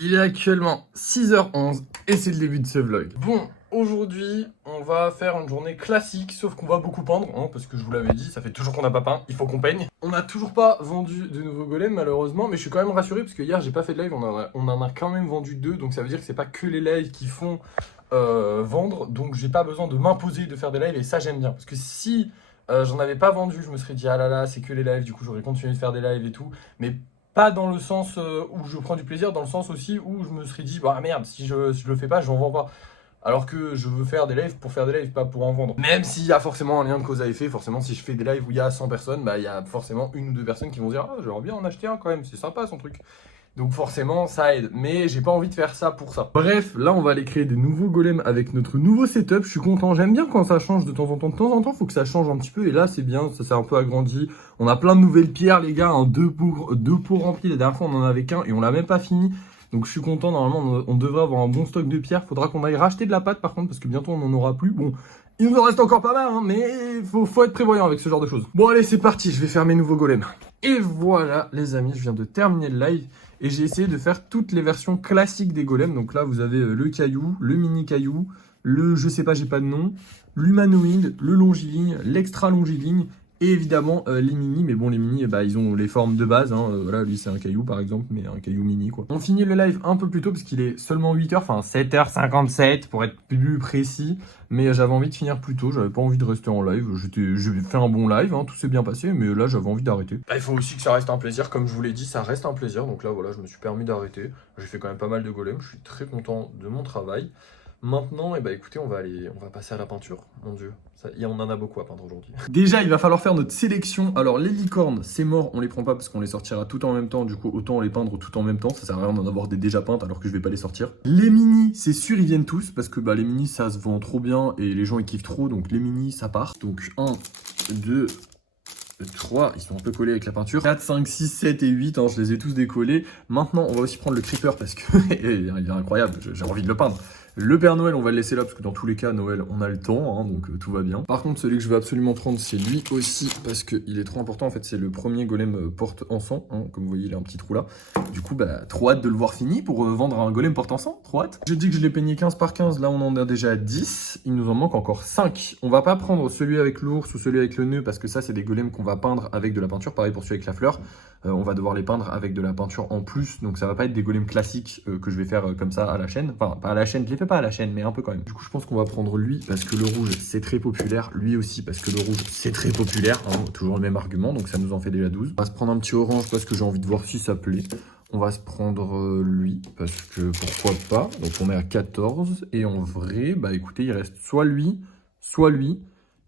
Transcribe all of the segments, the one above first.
Il est actuellement 6h11 et c'est le début de ce vlog. Bon, aujourd'hui, on va faire une journée classique, sauf qu'on va beaucoup peindre, hein, parce que je vous l'avais dit, ça fait toujours qu'on n'a pas peint, il faut qu'on peigne. On n'a toujours pas vendu de nouveaux golems malheureusement, mais je suis quand même rassuré parce que hier j'ai pas fait de live, on en a quand même vendu 2, donc ça veut dire que c'est pas que les lives qui font vendre, donc j'ai pas besoin de m'imposer de faire des lives et ça j'aime bien. Parce que si j'en avais pas vendu, je me serais dit ah là là, c'est que les lives, du coup j'aurais continué de faire des lives et tout, mais pas dans le sens où je prends du plaisir, dans le sens aussi où je me serais dit, bah merde, si je le fais pas, j'en vends pas. Alors que je veux faire des lives pour faire des lives, pas pour en vendre. Même s'il y a forcément un lien de cause à effet, forcément si je fais des lives où il y a 100 personnes, bah il y a forcément une ou deux personnes qui vont dire, ah j'aimerais bien en acheter un quand même, c'est sympa son truc. Donc forcément, ça aide. Mais j'ai pas envie de faire ça pour ça. Bref, là, on va aller créer des nouveaux golems avec notre nouveau setup. Je suis content. J'aime bien quand ça change de temps en temps. De temps en temps, faut que ça change un petit peu. Et là, c'est bien. Ça s'est un peu agrandi. On a plein de nouvelles pierres, les gars. Deux pots remplis. La dernière fois, on en avait qu'un et on l'a même pas fini. Donc je suis content. Normalement, on devrait avoir un bon stock de pierres. Faudra qu'on aille racheter de la pâte, par contre, parce que bientôt, on n'en aura plus. Bon. Il nous en reste encore pas mal, hein, mais faut être prévoyant avec ce genre de choses. Bon, allez, c'est parti. Je vais faire mes nouveaux golems. Et voilà, les amis, je viens de terminer le live. Et j'ai essayé de faire toutes les versions classiques des golems. Donc là, vous avez le caillou, le mini caillou, le je sais pas, j'ai pas de nom, l'humanoïde, le longiligne, l'extra longiligne et évidemment les mini. Mais bon, les mini, bah, ils ont les formes de base. Hein. Voilà, lui, c'est un caillou par exemple, mais un caillou mini quoi. On finit le live un peu plus tôt parce qu'il est seulement 8h, enfin 7h57 pour être plus précis. Mais j'avais envie de finir plus tôt, j'avais pas envie de rester en live. J'ai fait un bon live, hein, tout s'est bien passé, mais là j'avais envie d'arrêter. Il faut aussi que ça reste un plaisir, comme je vous l'ai dit, ça reste un plaisir. Donc là voilà, je me suis permis d'arrêter. J'ai fait quand même pas mal de golems, je suis très content de mon travail. Maintenant, eh ben, écoutez, on va passer à la peinture. Mon Dieu, on en a beaucoup à peindre aujourd'hui. Déjà, il va falloir faire notre sélection. Alors, les licornes, c'est mort, on les prend pas parce qu'on les sortira tout en même temps. Du coup, autant les peindre tout en même temps. Ça sert à rien d'en avoir des déjà peintes alors que je vais pas les sortir. Les mini, c'est sûr, ils viennent tous parce que bah, les mini, ça se vend trop bien et les gens ils kiffent trop. Donc, les mini, ça part. Donc, 1, 2, 3, ils sont un peu collés avec la peinture. 4, 5, 6, 7 et 8, hein, je les ai tous décollés. Maintenant, on va aussi prendre le creeper parce que il est incroyable, j'ai envie de le peindre. Le Père Noël, on va le laisser là parce que dans tous les cas, Noël, on a le temps, hein, donc tout va bien. Par contre, celui que je veux absolument prendre, c'est lui aussi parce qu'il est trop important. En fait, c'est le premier golem porte-encens, hein, comme vous voyez, il a un petit trou là. Du coup, bah, trop hâte de le voir fini pour vendre un golem porte-encens, trop hâte. J'ai dit que je l'ai peigné 15 par 15, là on en a déjà 10. Il nous en manque encore 5. On va pas prendre celui avec l'ours ou celui avec le nœud parce que ça, c'est des golems qu'on va peindre avec de la peinture. Pareil pour celui avec la fleur. On va devoir les peindre avec de la peinture en plus, donc ça va pas être des golems classiques que je vais faire comme ça à la chaîne. Enfin, pas à la chaîne, je les fais pas à la chaîne, mais un peu quand même. Du coup, je pense qu'on va prendre lui parce que le rouge c'est très populaire, lui aussi parce que le rouge c'est très populaire, hein, toujours le même argument, donc ça nous en fait déjà 12. On va se prendre un petit orange parce que j'ai envie de voir si ça plaît. On va se prendre lui parce que pourquoi pas. Donc on est à 14 et en vrai, bah écoutez, il reste soit lui, soit lui.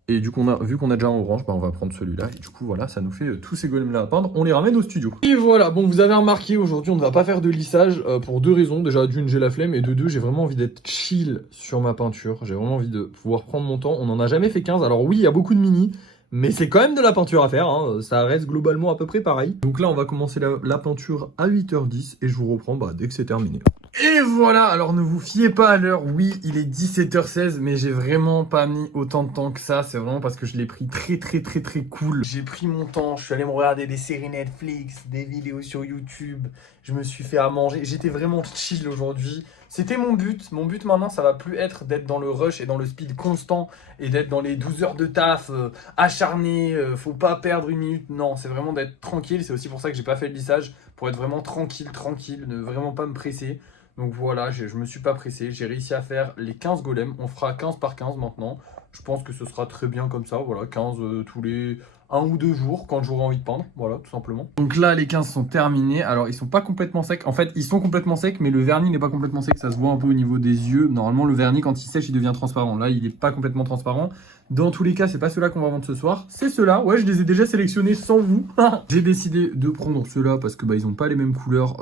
Et du coup, vu qu'on a déjà un orange, bah on va prendre celui-là. Et du coup, voilà, ça nous fait tous ces golems-là à peindre. On les ramène au studio. Et voilà, bon, vous avez remarqué, aujourd'hui, on ne va pas faire de lissage pour deux raisons. Déjà, d'une, j'ai la flemme. Et de deux, j'ai vraiment envie d'être chill sur ma peinture. J'ai vraiment envie de pouvoir prendre mon temps. On n'en a jamais fait 15. Alors oui, il y a beaucoup de mini. Mais c'est quand même de la peinture à faire, hein. Ça reste globalement à peu près pareil. Donc là, on va commencer la peinture à 8h10 et je vous reprends dès que c'est terminé. Et voilà, alors ne vous fiez pas à l'heure, oui, il est 17h16, mais j'ai vraiment pas mis autant de temps que ça. C'est vraiment parce que je l'ai pris très cool. J'ai pris mon temps, je suis allé me regarder des séries Netflix, des vidéos sur YouTube, je me suis fait à manger. J'étais vraiment chill aujourd'hui. C'était mon but. Mon but maintenant, ça va plus être d'être dans le rush et dans le speed constant et d'être dans les 12 heures de taf acharné, faut pas perdre une minute. Non, c'est vraiment d'être tranquille. C'est aussi pour ça que j'ai pas fait le lissage, pour être vraiment tranquille, ne vraiment pas me presser. Donc voilà, je me suis pas pressé. J'ai réussi à faire les 15 golems. On fera 15 par 15 maintenant. Je pense que ce sera très bien comme ça. Voilà, 15 tous les 1 ou 2 jours quand j'aurai envie de peindre. Voilà, tout simplement. Donc là, les 15 sont terminés. Alors, ils sont pas complètement secs. En fait, ils sont complètement secs, mais le vernis n'est pas complètement sec. Ça se voit un peu au niveau des yeux. Normalement, le vernis, quand il sèche, il devient transparent. Là, il n'est pas complètement transparent. Dans tous les cas, c'est pas ceux-là qu'on va vendre ce soir. C'est ceux-là. Ouais, je les ai déjà sélectionnés sans vous. J'ai décidé de prendre ceux-là parce que ils ont pas les mêmes couleurs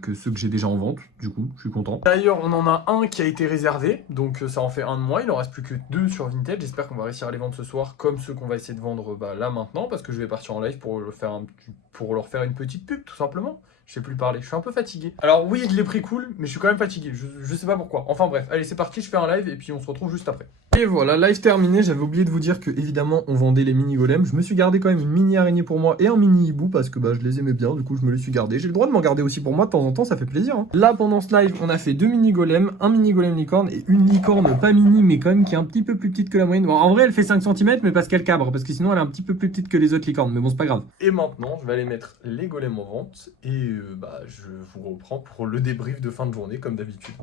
que ceux que j'ai déjà en vente. Du coup, je suis content. D'ailleurs, on en a un qui a été réservé. Donc, ça en fait un de moins. Il en reste plus que 2 sur Vinted. J'espère qu'on va réussir à les vendre ce soir comme ceux qu'on va essayer de vendre là maintenant parce que je vais partir en live pour leur faire une petite pub tout simplement. Je sais plus parler, je suis un peu fatigué. Alors oui, je l'ai pris cool, mais je suis quand même fatigué. Je sais pas pourquoi. Enfin bref, allez, c'est parti, je fais un live et puis on se retrouve juste après. Et voilà, live terminé. J'avais oublié de vous dire que évidemment on vendait les mini golems. Je me suis gardé quand même une mini araignée pour moi et un mini hibou parce que je les aimais bien. Du coup, je me les suis gardés. J'ai le droit de m'en garder aussi pour moi de temps en temps, ça fait plaisir. Hein. Là, pendant ce live, on a fait 2 mini golems, un mini golem licorne et une licorne pas mini, mais quand même qui est un petit peu plus petite que la moyenne. Bon, en vrai, elle fait 5 cm, mais parce qu'elle cabre, parce que sinon elle est un petit peu plus petite que les autres licornes. Mais bon, c'est pas grave. Et maintenant, je vais aller mettre les golems en vente et je vous reprends pour le débrief de fin de journée comme d'habitude.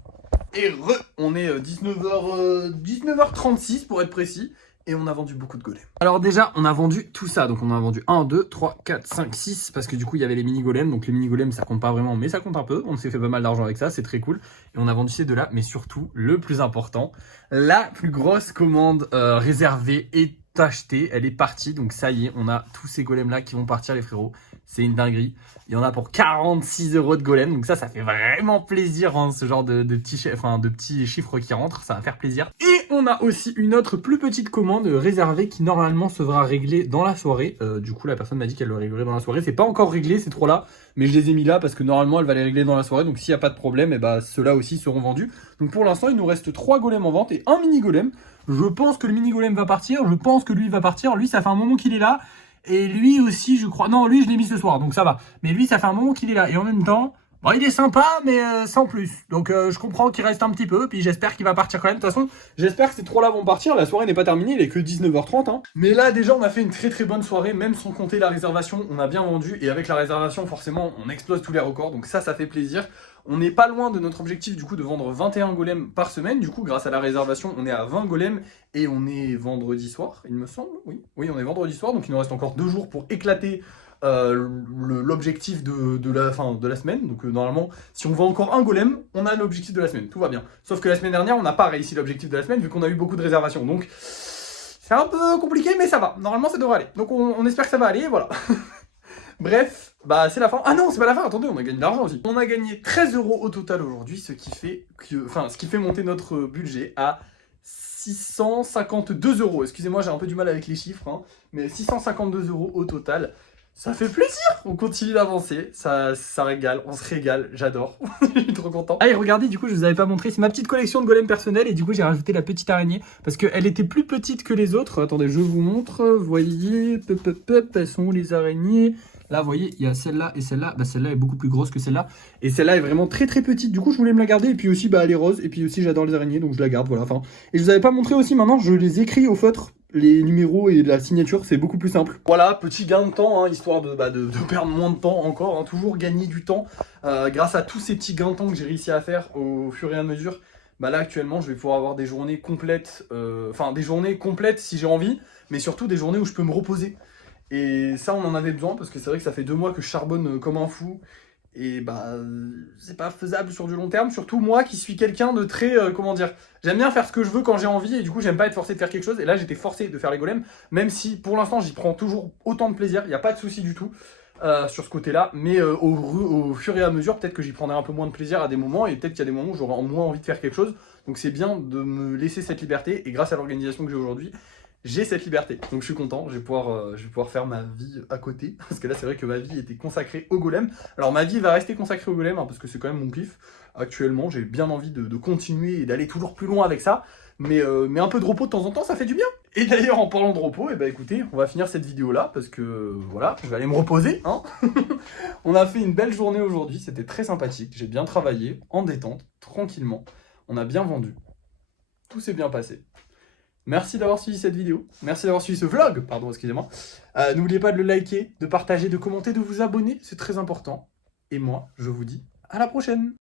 Et on est 19h36 pour être précis. Et on a vendu beaucoup de golems. Alors déjà, on a vendu tout ça. Donc on a vendu 1, 2, 3, 4, 5, 6. Parce que du coup, il y avait les mini golems. Donc les mini golems, ça compte pas vraiment, mais ça compte un peu. On s'est fait pas mal d'argent avec ça, c'est très cool. Et on a vendu ces deux-là. Mais surtout, le plus important, la plus grosse commande réservée est achetée. Elle est partie. Donc ça y est, on a tous ces golems-là qui vont partir, les frérots. C'est une dinguerie. Il y en a pour 46 € de golem. Donc ça fait vraiment plaisir, hein, ce genre de petits chiffres qui rentrent. Ça va faire plaisir. Et on a aussi une autre plus petite commande réservée qui normalement sera réglée dans la soirée. Du coup, la personne m'a dit qu'elle le réglerait dans la soirée. C'est pas encore réglé, ces trois-là. Mais je les ai mis là parce que normalement, elle va les régler dans la soirée. Donc s'il n'y a pas de problème, ceux-là aussi seront vendus. Donc pour l'instant, il nous reste 3 golems en vente et un mini golem. Je pense que le mini golem va partir. Je pense que lui va partir. Lui, ça fait un moment qu'il est là. Et lui aussi, je crois... Non, lui, je l'ai mis ce soir, donc ça va. Mais lui, ça fait un moment qu'il est là. Et en même temps, il est sympa, mais sans plus. Donc je comprends qu'il reste un petit peu. Puis j'espère qu'il va partir quand même. De toute façon, j'espère que ces trois-là vont partir. La soirée n'est pas terminée, il est que 19h30. Hein. Mais là, déjà, on a fait une très très bonne soirée. Même sans compter la réservation, on a bien vendu. Et avec la réservation, forcément, on explose tous les records. Donc ça fait plaisir. On n'est pas loin de notre objectif du coup de vendre 21 golems par semaine. Du coup, grâce à la réservation, on est à 20 golems et on est vendredi soir, il me semble. Oui, on est vendredi soir, donc il nous reste encore 2 jours pour éclater l'objectif de la semaine. Donc normalement, si on vend encore un golem, on a l'objectif de la semaine. Tout va bien. Sauf que la semaine dernière, on n'a pas réussi l'objectif de la semaine vu qu'on a eu beaucoup de réservations. Donc c'est un peu compliqué, mais ça va. Normalement, ça devrait aller. Donc on espère que ça va aller, voilà. Bref, c'est la fin. Ah non, c'est pas la fin, attendez, on a gagné de l'argent aussi. On a gagné 13 € au total aujourd'hui, ce qui fait monter notre budget à 652 €. Excusez-moi, j'ai un peu du mal avec les chiffres, hein, mais 652 € au total. Ça fait plaisir, on continue d'avancer, ça régale, on se régale, j'adore, je suis trop content. Allez, regardez, du coup, je vous avais pas montré, c'est ma petite collection de golems personnels et du coup, j'ai rajouté la petite araignée parce qu'elle était plus petite que les autres. Attendez, je vous montre, voyez, elles sont où les araignées? Là, vous voyez, il y a celle-là et celle-là. Celle-là est beaucoup plus grosse que celle-là. Et celle-là est vraiment très très petite. Du coup, je voulais me la garder. Et puis aussi, elle est rose. Et puis aussi, j'adore les araignées. Donc, je la garde. Voilà. Et je vous avais pas montré aussi maintenant. Je les écris au feutre. Les numéros et la signature, c'est beaucoup plus simple. Voilà, petit gain de temps, hein, histoire de perdre moins de temps encore. Hein, toujours gagner du temps. Grâce à tous ces petits gains de temps que j'ai réussi à faire au fur et à mesure. Là, actuellement, je vais pouvoir avoir des journées complètes. Des journées complètes si j'ai envie. Mais surtout des journées où je peux me reposer. Et ça, on en avait besoin parce que c'est vrai que ça fait 2 mois que je charbonne comme un fou. Et c'est pas faisable sur du long terme. Surtout moi qui suis quelqu'un de très, j'aime bien faire ce que je veux quand j'ai envie. Et du coup, j'aime pas être forcé de faire quelque chose. Et là, j'étais forcé de faire les golems. Même si, pour l'instant, j'y prends toujours autant de plaisir. Il n'y a pas de souci du tout sur ce côté-là. Mais au fur et à mesure, peut-être que j'y prendrai un peu moins de plaisir à des moments. Et peut-être qu'il y a des moments où j'aurai moins envie de faire quelque chose. Donc c'est bien de me laisser cette liberté. Et grâce à l'organisation que j'ai aujourd'hui, j'ai cette liberté, donc je suis content, je vais pouvoir faire ma vie à côté, parce que là c'est vrai que ma vie était consacrée au golem. Alors ma vie va rester consacrée au golem, hein, parce que c'est quand même mon kiff. Actuellement, j'ai bien envie de continuer et d'aller toujours plus loin avec ça, mais un peu de repos de temps en temps, ça fait du bien. Et d'ailleurs, en parlant de repos, écoutez, on va finir cette vidéo là, parce que voilà, je vais aller me reposer, hein. On a fait une belle journée aujourd'hui, c'était très sympathique, j'ai bien travaillé, en détente, tranquillement, on a bien vendu, tout s'est bien passé. Merci d'avoir suivi cette vidéo, merci d'avoir suivi ce vlog, pardon, excusez-moi. N'oubliez pas de le liker, de partager, de commenter, de vous abonner, c'est très important. Et moi, je vous dis à la prochaine.